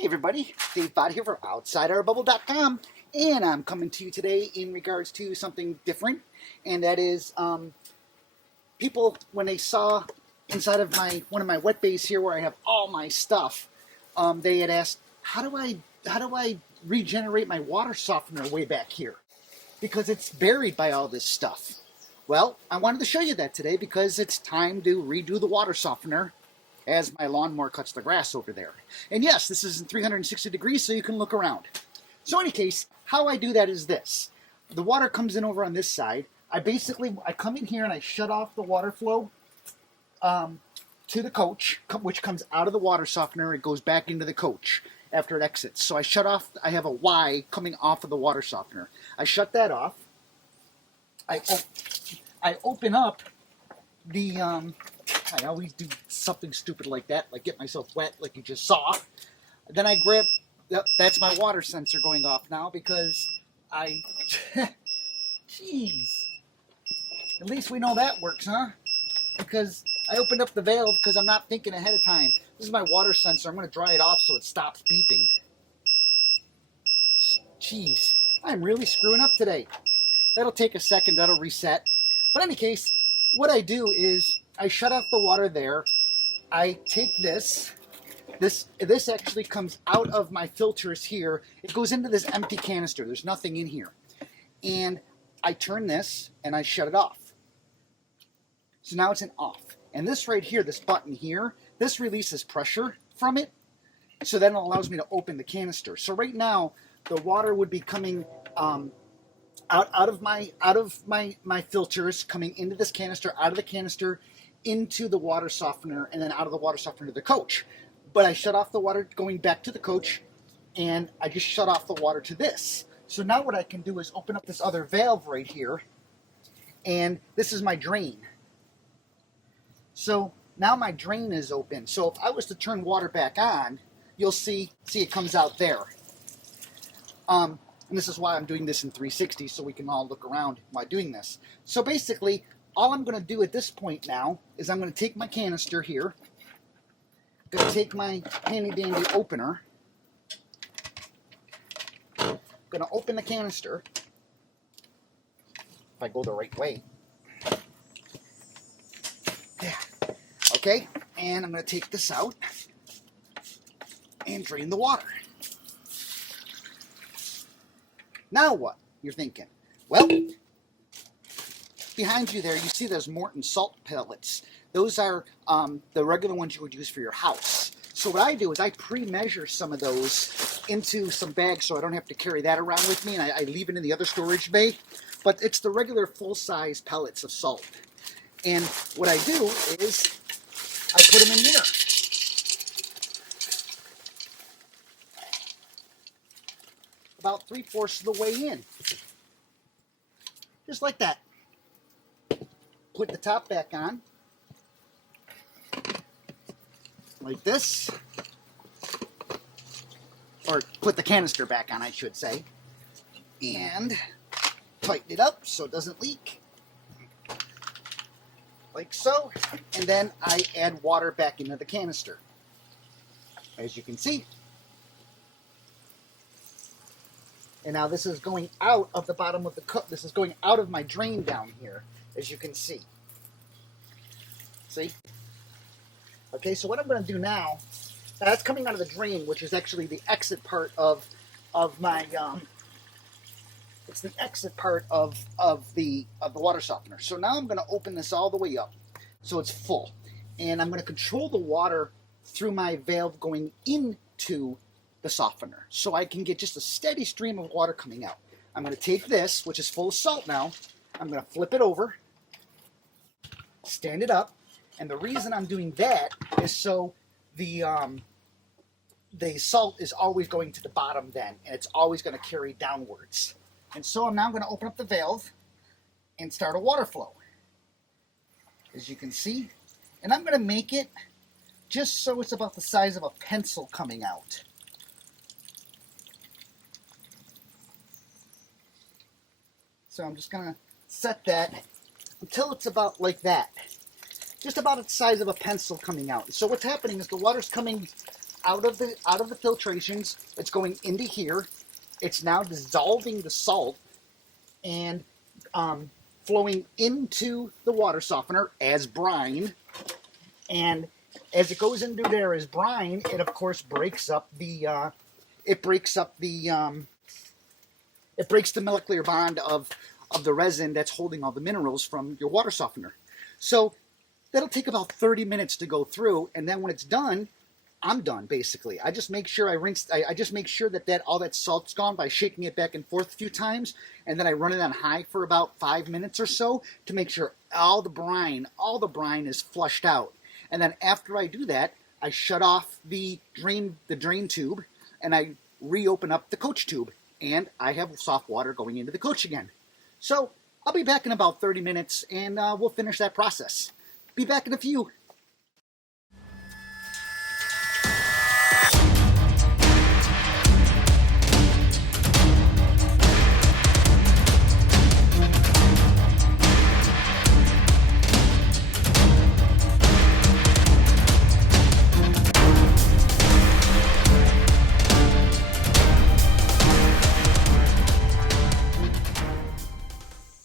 Hey everybody, Dave Bott here from OutsideOurBubble.com, and I'm coming to you today in regards to something different, and that is people, when they saw inside of one of my wet bays here where I have all my stuff, they had asked, how do I regenerate my water softener way back here? Because it's buried by all this stuff. Well, I wanted to show you that today because it's time to redo the water softener as my lawnmower cuts the grass over there. And yes, this is in 360 degrees, so you can look around. So in any case, how I do that is this. The water comes in over on this side. I come in here and I shut off the water flow to the coach, which comes out of the water softener. It goes back into the coach after it exits. So I have a Y coming off of the water softener. I shut that off. I open up the, I always do something stupid like that, like get myself wet like you just saw. Then I grab, that's my water sensor going off now because jeez. At least we know that works, huh? Because I opened up the valve because I'm not thinking ahead of time. This is my water sensor. I'm going to dry it off so it stops beeping. Jeez, I'm really screwing up today. That'll take a second, that'll reset. But in any case, what I do is I shut off the water there. I take this actually comes out of my filters here. It goes into this empty canister. There's nothing in here. And I turn this and I shut it off. So now it's an off. And this right here, this button here, this releases pressure from it. So then it allows me to open the canister. So right now, the water would be coming out of my filters, coming into this canister, out of the canister, into the water softener, and then out of the water softener to the coach. But I shut off the water going back to the coach, and I just shut off the water to this. So now what I can do is open up this other valve right here, and this is my drain. So now my drain is open. So if I was to turn water back on, you'll see it comes out there. And this is why I'm doing this in 360, so we can all look around while doing this. So basically, all I'm going to do at this point now is I'm going to take my canister here, going to take my handy-dandy opener, going to open the canister, if I go the right way. Yeah. Okay, and I'm going to take this out and drain the water. Now what? You're thinking. Well, behind you there, you see those Morton salt pellets. Those are the regular ones you would use for your house. So what I do is I pre-measure some of those into some bags so I don't have to carry that around with me, and I leave it in the other storage bay. But it's the regular full-size pellets of salt. And what I do is I put them in here. About 3/4 of the way in. Just like that. Put the top back on. Like this. Or put the canister back on, I should say. And tighten it up so it doesn't leak. Like so. And then I add water back into the canister. As you can see. And now this is going out of the bottom of the cup. This is going out of my drain down here, as you can see. See? Okay, so what I'm going to do now, that's coming out of the drain, which is actually the exit part of my, it's the exit part of the water softener. So now I'm going to open this all the way up so it's full. And I'm going to control the water through my valve going into the softener, so I can get just a steady stream of water coming out. I'm going to take this, which is full of salt now, I'm going to flip it over, stand it up, and the reason I'm doing that is so the salt is always going to the bottom then, and it's always going to carry downwards. And so I'm now going to open up the valve and start a water flow, as you can see. And I'm going to make it just so it's about the size of a pencil coming out. So I'm just going to set that until it's about like that. Just about the size of a pencil coming out. So what's happening is the water's coming out of the filtrations. It's going into here. It's now dissolving the salt and flowing into the water softener as brine. And as it goes into there as brine, it of course breaks up the it breaks the molecular bond of the resin that's holding all the minerals from your water softener. So that'll take about 30 minutes to go through, and then when it's done, I'm done basically. I just make sure I just make sure that all that salt's gone by shaking it back and forth a few times, and then I run it on high for about 5 minutes or so to make sure all the brine is flushed out. And then after I do that, I shut off the drain tube, and I reopen up the coach tube, and I have soft water going into the coach again. So I'll be back in about 30 minutes, and we'll finish that process. Be back in a few.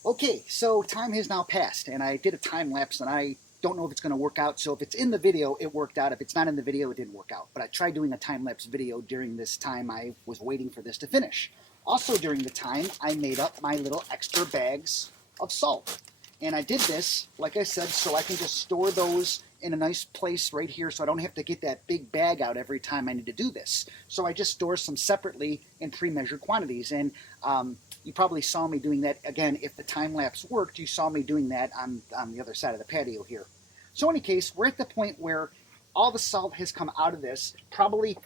Okay, so time has now passed, and I did a time lapse, and I don't know if it's going to work out. So if it's in the video, it worked out. If it's not in the video, it didn't work out. But I tried doing a time lapse video during this time I was waiting for this to finish. Also during the time, I made up my little extra bags of salt. And I did this, like I said, so I can just store those in a nice place right here so I don't have to get that big bag out every time I need to do this. So I just store some separately in pre-measured quantities. And you probably saw me doing that. Again, if the time-lapse worked, you saw me doing that on the other side of the patio here. So in any case, we're at the point where all the salt has come out of this, probably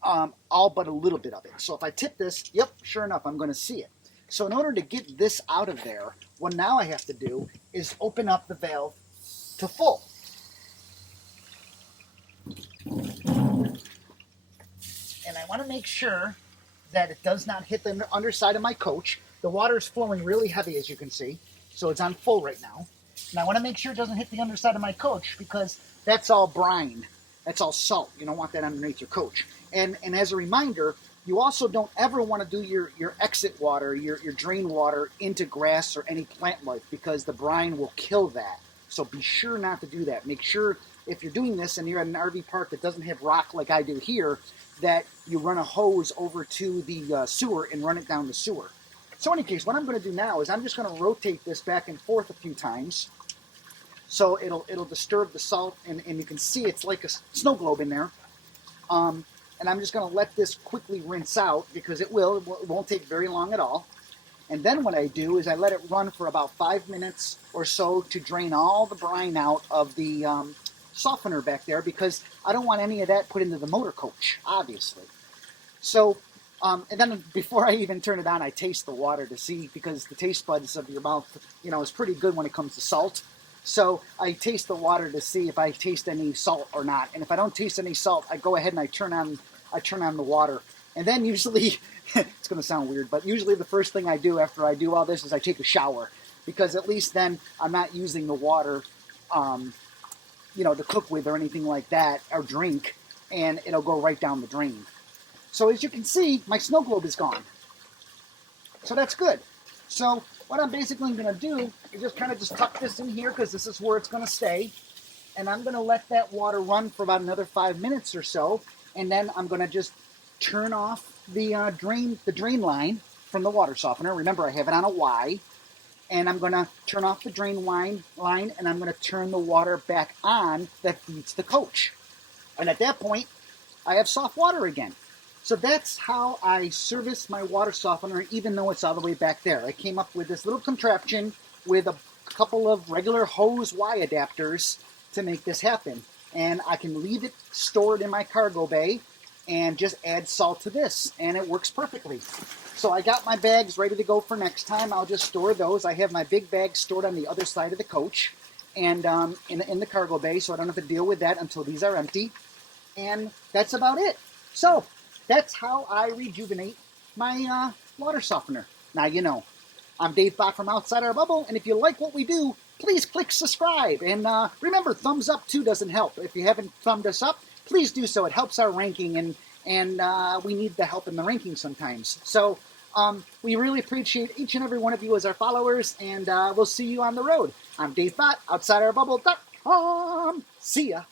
all but a little bit of it. So if I tip this, yep, sure enough, I'm going to see it. So in order to get this out of there, what now I have to do is open up the valve to full. And I want to make sure that it does not hit the underside of my coach. The water is flowing really heavy, as you can see, so it's on full right now. And I want to make sure it doesn't hit the underside of my coach because that's all brine. That's all salt. You don't want that underneath your coach. And as a reminder, you also don't ever want to do your exit water, your drain water into grass or any plant life because the brine will kill that. So be sure not to do that. Make sure if you're doing this and you're at an RV park that doesn't have rock like I do here, that you run a hose over to the sewer and run it down the sewer. So in any case, what I'm going to do now is I'm just going to rotate this back and forth a few times so it'll disturb the salt, and you can see it's like a snow globe in there. And I'm just going to let this quickly rinse out because it won't take very long at all. And then what I do is I let it run for about 5 minutes or so to drain all the brine out of the softener back there because I don't want any of that put into the motor coach, obviously. So, and then before I even turn it on, I taste the water to see, because the taste buds of your mouth, is pretty good when it comes to salt. So I taste the water to see if I taste any salt or not. And if I don't taste any salt, I go ahead and I turn on the water. And then usually, it's going to sound weird, but usually the first thing I do after I do all this is I take a shower, because at least then I'm not using the water to cook with or anything like that, or drink, and it'll go right down the drain. So as you can see, my snow globe is gone. So that's good. So what I'm basically going to do is just kind of tuck this in here, because this is where it's going to stay. And I'm going to let that water run for about another 5 minutes or so. And then I'm going to just turn off the drain line from the water softener. Remember, I have it on a Y. And I'm going to turn off the drain line, and I'm going to turn the water back on that feeds the coach. And at that point, I have soft water again. So that's how I service my water softener, even though it's all the way back there. I came up with this little contraption with a couple of regular hose Y adapters to make this happen. And I can leave it stored in my cargo bay and just add salt to this, and it works perfectly. So I got my bags ready to go for next time. I'll just store those. I have my big bag stored on the other side of the coach and in the cargo bay, so I don't have to deal with that until these are empty. And that's about it. So that's how I rejuvenate my water softener. Now, I'm Dave Bach from Outside Our Bubble, and if you like what we do, please click subscribe. And remember, thumbs up too doesn't help. If you haven't thumbed us up, please do so. It helps our ranking, and we need the help in the ranking sometimes. So we really appreciate each and every one of you as our followers, and we'll see you on the road. I'm Dave Bach, OutsideOurBubble.com. See ya.